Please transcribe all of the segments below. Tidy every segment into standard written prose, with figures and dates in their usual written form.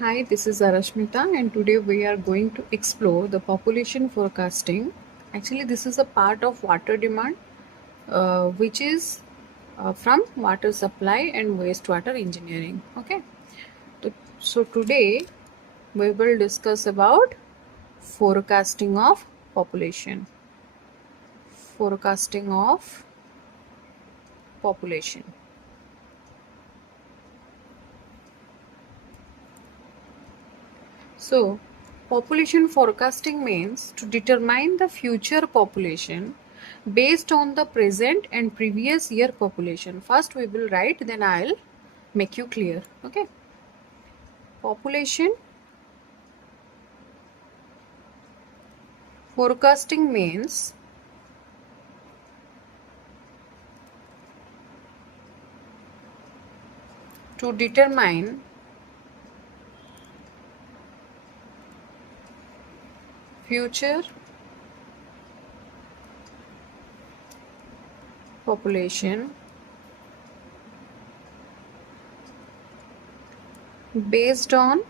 Hi, this is Arashmita, and today we are going to explore the population forecasting. Actually, this is a part of water demand, which is from water supply and wastewater engineering. Okay, so today we will discuss about forecasting of population. Forecasting of population. So, population forecasting means to determine the future population based on the present and previous year population. First we will write, then I'll make you clear. Okay. Population forecasting means to determine future population based on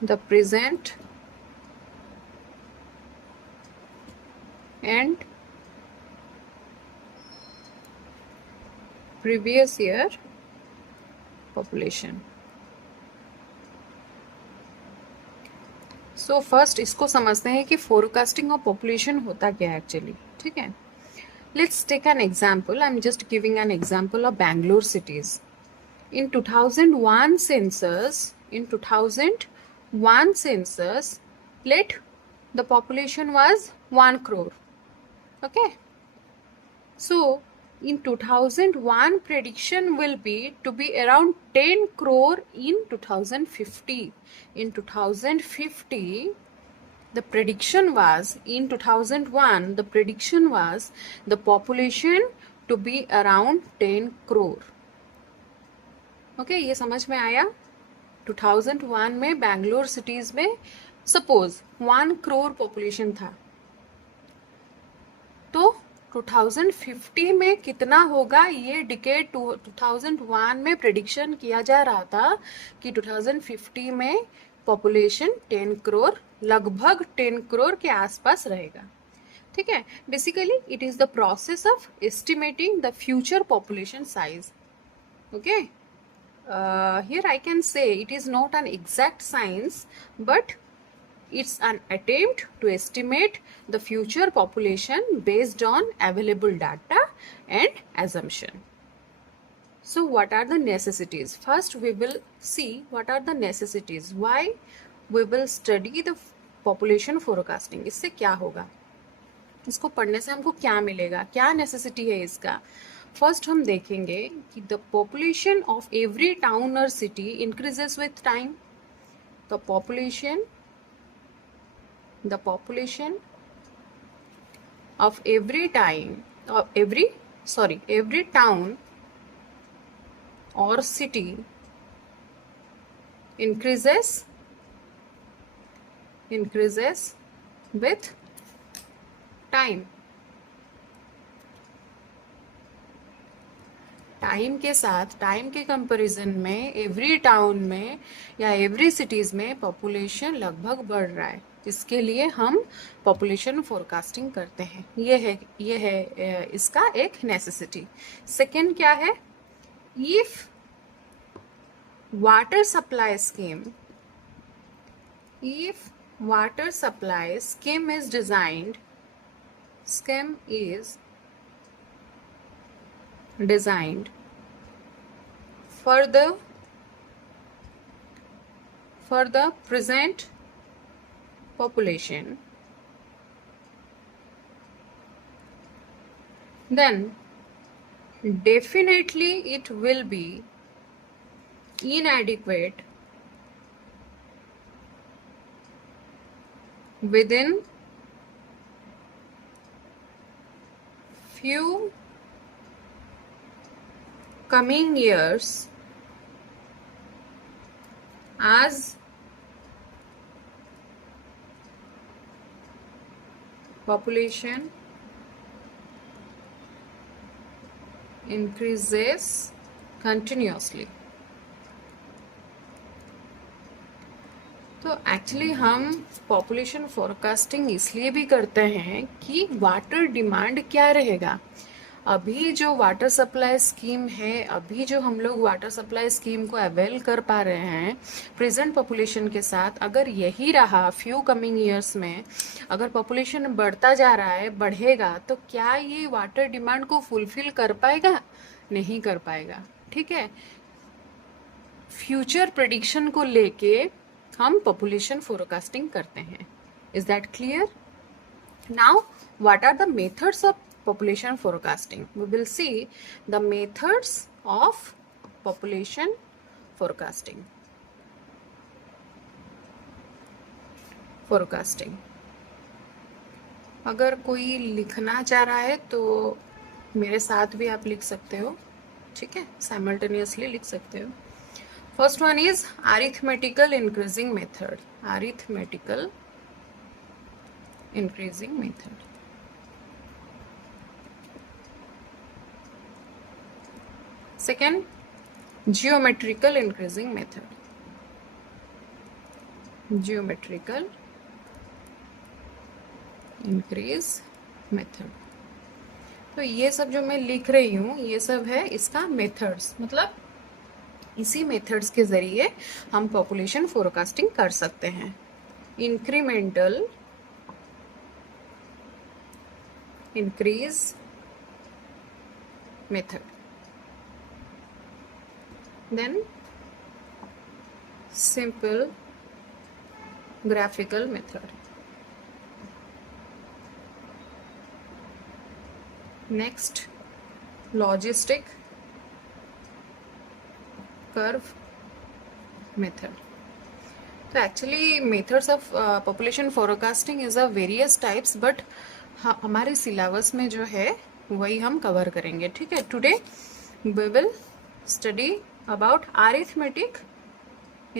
the present and previous year population. So first इसको समझते हैं कि forecasting of population होता क्या है actually. ठीक है, let's take an example. I am just giving an example of Bangalore cities. In 2001 census, let the population was 1 crore. Okay. So, in 2001 prediction will be to be around 10 crore in 2050. In 2050, the prediction was, in 2001, the prediction was the population to be around 10 crore. Okay, ये समझ में आया. 2001 में Bangalore cities में suppose 1 crore population था, तो 2050 में कितना होगा ये डिकेड 2001 में प्रेडिक्शन किया जा रहा था कि 2050 में पॉपुलेशन 10 करोड़, लगभग 10 करोड़ के आसपास रहेगा. ठीक है, basically it is the process of estimating the future population size. Okay, here I can say it is not an exact science, but it's an attempt to estimate the future population based on available data and assumption. So what are the necessities? First we will see what are the necessities. Why we will study the population forecasting. इससे क्या होगा, इसको पढ़ने से हमको क्या मिलेगा, क्या नेसेसिटी है इसका. फर्स्ट हम देखेंगे कि the population of every town और city increases with time. The population of every town or city increases with time. Time के साथ, टाइम के कंपैरिजन में एवरी टाउन में या एवरी सिटीज में पॉपुलेशन लगभग बढ़ रहा है. इसके लिए हम पॉपुलेशन फोरकास्टिंग करते हैं. ये है इसका एक नेसेसिटी. सेकेंड क्या है, if water supply scheme is designed for the present population, then definitely it will be inadequate within few coming years as population increases continuously. तो एक्चुअली हम पॉपुलेशन फोरकास्टिंग इसलिए भी करते हैं कि वाटर डिमांड क्या रहेगा। अभी जो वाटर सप्लाई स्कीम है, अभी जो हम लोग वाटर सप्लाई स्कीम को अवेल कर पा रहे हैं प्रेजेंट पॉपुलेशन के साथ, अगर यही रहा फ्यू कमिंग ईयर्स में, अगर पॉपुलेशन बढ़ता जा रहा है, बढ़ेगा, तो क्या ये वाटर डिमांड को फुलफिल कर पाएगा? नहीं कर पाएगा। ठीक है, फ्यूचर प्रेडिक्शन को लेके हम पॉपुलेशन फोरकास्टिंग करते हैं। Is that clear? Now what are the methods of population forecasting? We will see the methods of population forecasting. अगर कोई लिखना चाह रहा है तो मेरे साथ भी आप लिख सकते हो। ठीक है, साइमल्टेनियसली लिख सकते हो। First one is arithmetical increasing method. Arithmetical increasing method. Second, geometrical increasing method. Geometrical increase method. तो ये सब जो मैं लिख रही हूँ ये सब है इसका मेथड्स, मतलब इसी मेथड्स के जरिए हम पॉपुलेशन फोरकास्टिंग कर सकते हैं। Incremental increase method, then simple graphical method, next logistic curve method. तो actually methods of population forecasting is a various types, but हमारे सिलेबस में जो है वही हम कवर करेंगे। ठीक है, today we will study about arithmetic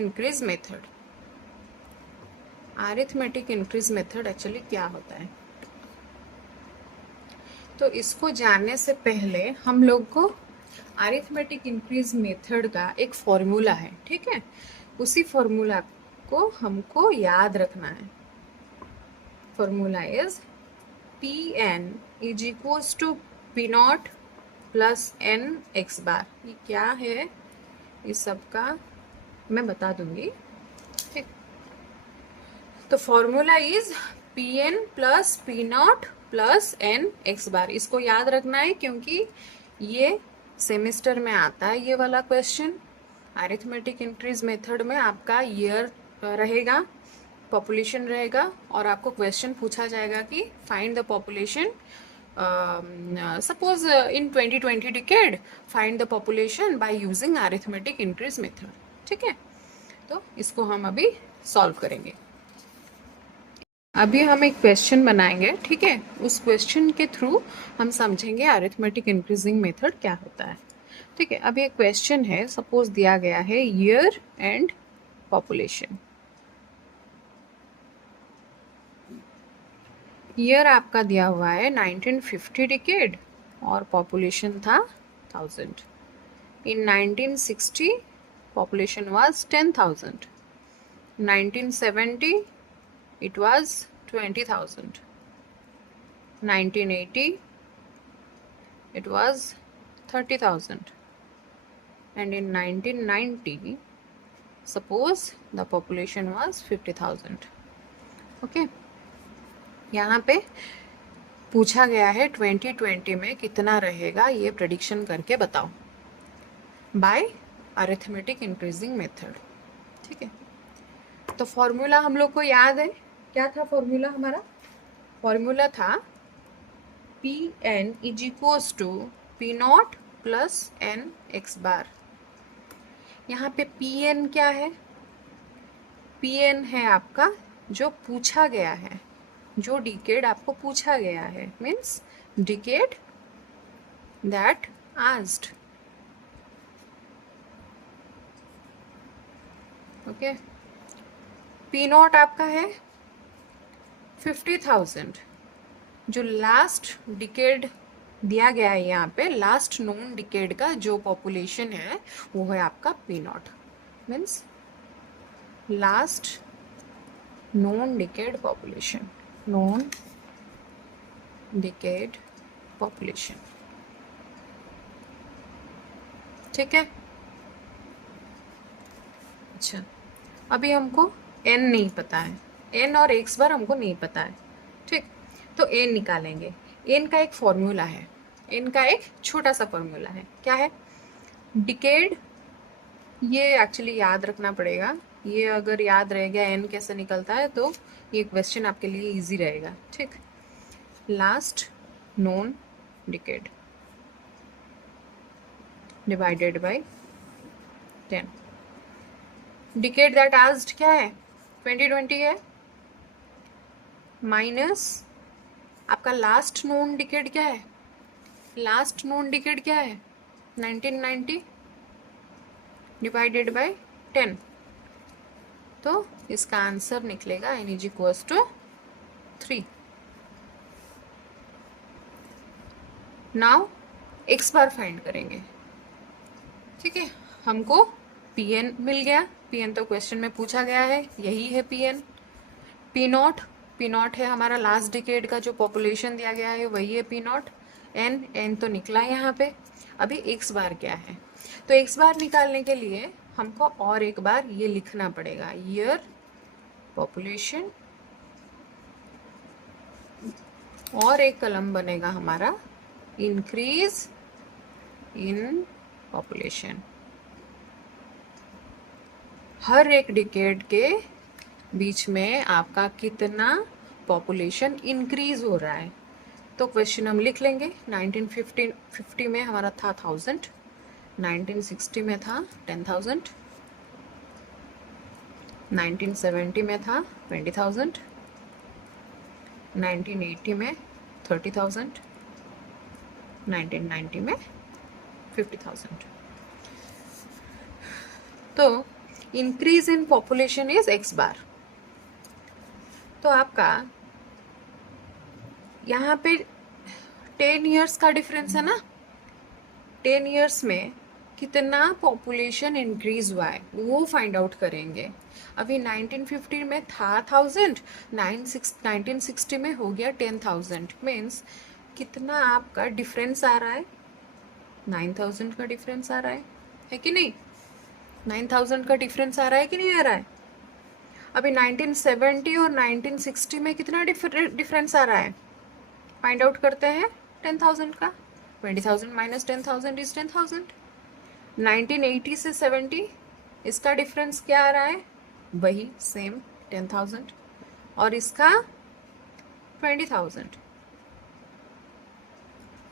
increase method. arithmetic increase method actually क्या होता है, तो इसको जानने से पहले हम लोग को arithmetic increase method का एक फॉर्मूला है। ठीक है, उसी फॉर्मूला को हमको याद रखना है। Formula is Pn is equals to P naught plus N x bar. ये क्या है इस सब का मैं बता दूंगी। ठीक, तो formula is Pn plus P naught plus N x बार। इसको याद रखना है क्योंकि ये सेमेस्टर में आता है ये वाला क्वेश्चन। अरिथमेटिक इंक्रीज मेथड में आपका ईयर रहेगा, पॉपुलेशन रहेगा, और आपको क्वेश्चन पूछा जाएगा कि find the population suppose in 2020 decade find the population by using arithmetic increase method. ठीक है, तो इसको हम अभी सॉल्व करेंगे। अभी हम एक क्वेश्चन बनाएंगे। ठीक है, उस क्वेश्चन के थ्रू हम समझेंगे अरिथमेटिक इंक्रीजिंग मेथड क्या होता है। ठीक है, अभी एक क्वेश्चन है, सपोज दिया गया है ईयर एंड पॉपुलेशन। ईयर आपका दिया हुआ है 1950 डिकेड और पॉपुलेशन था 1000। इन 1960 population was 10,000। 1970 it was 20,000। 1980 it was 30,000, and in 1990 suppose the population was 50,000। okay, यहाँ पे पूछा गया है 2020 में कितना रहेगा, ये प्रेडिक्शन करके बताओ बाय अरिथमेटिक इंक्रीजिंग मेथड। ठीक है, तो फॉर्मूला हम लोग को याद है, क्या था फॉर्मूला हमारा? फॉर्मूला था Pn is equals to P naught plus N x bar. यहाँ पे Pn क्या है? Pn है आपका जो पूछा गया है, जो डिकेड आपको पूछा गया है, means decade that asked. Okay, P not आपका है 50,000, जो लास्ट डिकेड दिया गया है यहाँ पे, लास्ट नोन डिकेड का जो पॉपुलेशन है वो है आपका P not, means last non decade population, non decade population, ठीक है। अच्छा, अभी हमको n नहीं पता है, n और x बार हमको नहीं पता है, ठीक। तो n निकालेंगे। n का एक फॉर्मूला है, n का एक छोटा सा फॉर्मूला है, क्या है? डिकेड, ये एक्चुअली याद रखना पड़ेगा। ये अगर याद रह गया n कैसे निकलता है तो ये क्वेश्चन आपके लिए इजी रहेगा, ठीक। Last known decade divided by 10। Decade that asked क्या है? 2020 है, माइनस आपका लास्ट नोन डिकेड क्या है? लास्ट नोन डिकेड क्या है? 1990 डिवाइडेड बाय 10। तो इसका आंसर निकलेगा n is equals to 3। Now x bar find करेंगे, ठीक है। हमको pn मिल गया, pn तो क्वेश्चन में पूछा गया है, यही है pn। p not, p not है हमारा लास्ट डिकेड का जो पॉपुलेशन दिया गया है, वही है p नॉट। n तो निकला यहाँ पे। अभी x बार क्या है? तो x बार निकालने के लिए हमको और एक बार ये लिखना पड़ेगा, ईयर पॉपुलेशन, और एक कलम बनेगा हमारा इंक्रीज इन पॉपुलेशन। हर एक डिकेड के बीच में आपका कितना पॉपुलेशन इंक्रीज हो रहा है। तो क्वेश्चन हम लिख लेंगे। 1950 में हमारा था 1000, 1960 में था 10,000, 1970 में था 20,000, 1980 में 30,000, 1990 में 50,000। तो increase in population is x bar. तो आपका यहाँ पे 10 इयर्स का डिफरेंस है ना, 10 इयर्स में कितना पॉपुलेशन इंक्रीज हुआ है वो फाइंड आउट करेंगे। अभी 1950 में था 1000, 1960 में हो गया 10,000, मीन्स कितना आपका डिफरेंस आ रहा है? 9,000 का डिफरेंस आ रहा है कि नहीं? 9,000 का डिफरेंस आ रहा है कि नहीं आ रहा है? अभी 1970 और 1960 में कितना डिफरेंस आ रहा है? फाइंड आउट करते हैं 10,000 का। 20,000 माइनस 10,000 इज 10,000। 1980 से 70 इसका डिफरेंस क्या आ रहा है? वही सेम 10,000, और इसका 20,000।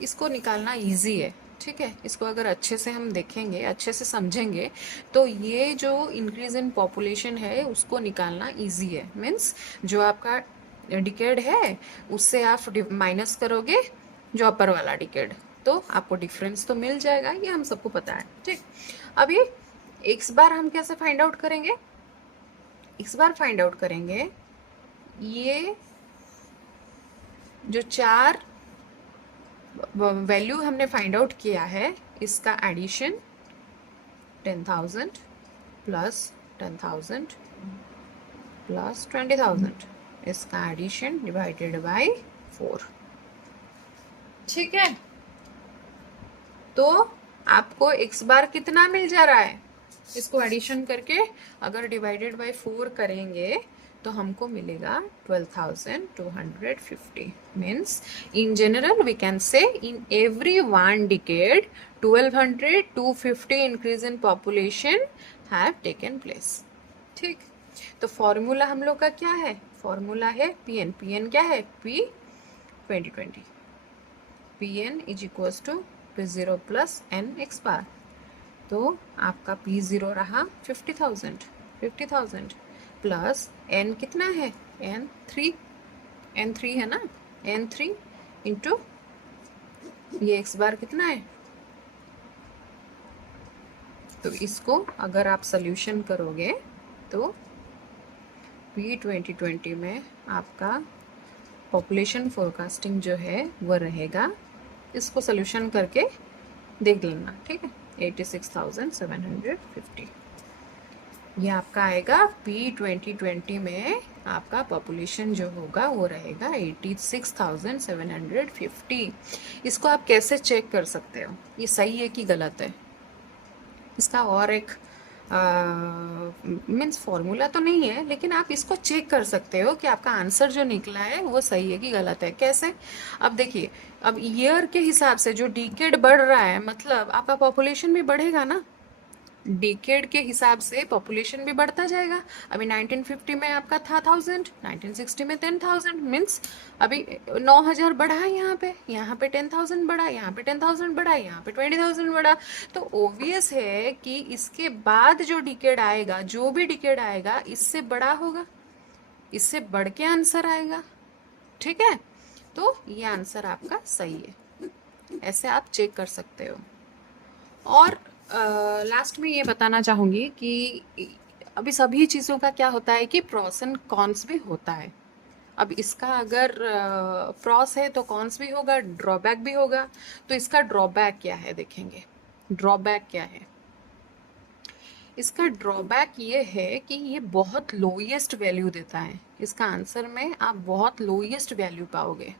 इसको निकालना इजी है, ठीक है। इसको अगर अच्छे से हम देखेंगे, अच्छे से समझेंगे, तो ये जो इंक्रीज इन पॉपुलेशन है उसको निकालना इजी है। मीन्स जो आपका डिकेड है उससे आप माइनस करोगे जो अपर वाला डिकेड, तो आपको डिफरेंस तो मिल जाएगा, ये हम सबको पता है, ठीक। अभी x बार हम कैसे फाइंड आउट करेंगे? x बार फाइंड आउट करेंगे, ये जो 4 वैल्यू हमने फाइंड आउट किया है इसका एडिशन 10,000 प्लस 10,000 प्लस 20,000, इसका एडिशन डिवाइडेड बाय 4, ठीक है। तो आपको x बार कितना मिल जा रहा है? इसको एडिशन करके अगर डिवाइडेड बाय 4 करेंगे तो हमको मिलेगा 12,250। Means in general we can say in every 1 decade 1200-250 increase in population have taken place, ठीक। तो फॉर्मूला हम लोग का क्या है? फॉर्मूला है pn। pn क्या है? p 2020। pn is equals to p0 plus n x bar. तो आपका p0 रहा 50,000 प्लस n कितना है? n3 है ना, n3 इंटू ये x बार कितना है? तो इसको अगर आप सोल्यूशन करोगे तो p 2020 में आपका पॉपुलेशन फोरकास्टिंग जो है वो रहेगा, इसको सोल्यूशन करके देख लेना, ठीक है। 86,750। ये आपका आएगा पी 2020 में आपका पॉपुलेशन जो होगा वो रहेगा 86,750। इसको आप कैसे चेक कर सकते हो ये सही है कि गलत है? इसका और एक मीन्स फॉर्मूला तो नहीं है, लेकिन आप इसको चेक कर सकते हो कि आपका आंसर जो निकला है वो सही है कि गलत है। कैसे? अब देखिए, अब ईयर के हिसाब से जो डिकेड बढ़ रहा है, मतलब आपका पॉपुलेशन भी बढ़ेगा ना, डिकेड के हिसाब से पॉपुलेशन भी बढ़ता जाएगा। अभी 1950 में आपका था 1000, 1960 में 10,000, मीन्स अभी 9,000 बढ़ा है, यहाँ पे 10,000 बढ़ा, यहाँ पे 10,000 बढ़ा, यहाँ पे 20,000 बढ़ा। तो ओवियस है कि इसके बाद जो डिकेड आएगा, जो भी डिकेड आएगा, इससे बड़ा होगा, इससे बढ़ के आंसर आएगा। ठीक है, तो ये आंसर आपका सही है। ऐसे आप चेक कर सकते हो। और लास्ट में ये बताना चाहूँगी कि अभी सभी चीज़ों का क्या होता है कि प्रॉस एंड कॉन्स भी होता है। अब इसका अगर प्रॉस है तो कॉन्स भी होगा, ड्रॉबैक भी होगा। तो इसका ड्रॉबैक क्या है देखेंगे। ड्रॉबैक क्या है? इसका ड्रॉबैक ये है कि ये बहुत लोएस्ट वैल्यू देता है। इसका आंसर में आप बहुत लोएस्ट वैल्यू पाओगे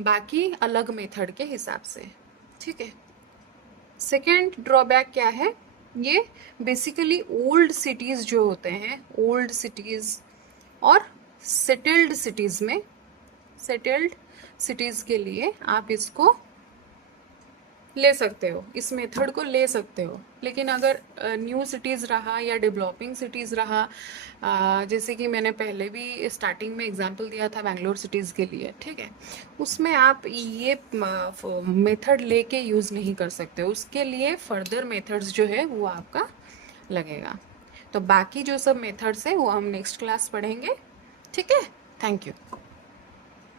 बाकी अलग मेथड के हिसाब से। ठीक है। सेकेंड ड्रॉबैक क्या है? ये बेसिकली ओल्ड सिटीज़ जो होते हैं, ओल्ड सिटीज़ और सेटल्ड सिटीज़ में, सेटल्ड सिटीज़ के लिए आप इसको ले सकते हो, इस मेथड को ले सकते हो। लेकिन अगर न्यू सिटीज़ रहा या डेवलपिंग सिटीज़ रहा, जैसे कि मैंने पहले भी स्टार्टिंग में एग्जांपल दिया था बेंगलोर सिटीज़ के लिए, ठीक है, उसमें आप ये मेथड लेके यूज़ नहीं कर सकते। उसके लिए फर्दर मेथड्स जो है वो आपका लगेगा। तो बाकी जो सब मेथड्स है वो हम नेक्स्ट क्लास पढ़ेंगे। ठीक है, थैंक यू।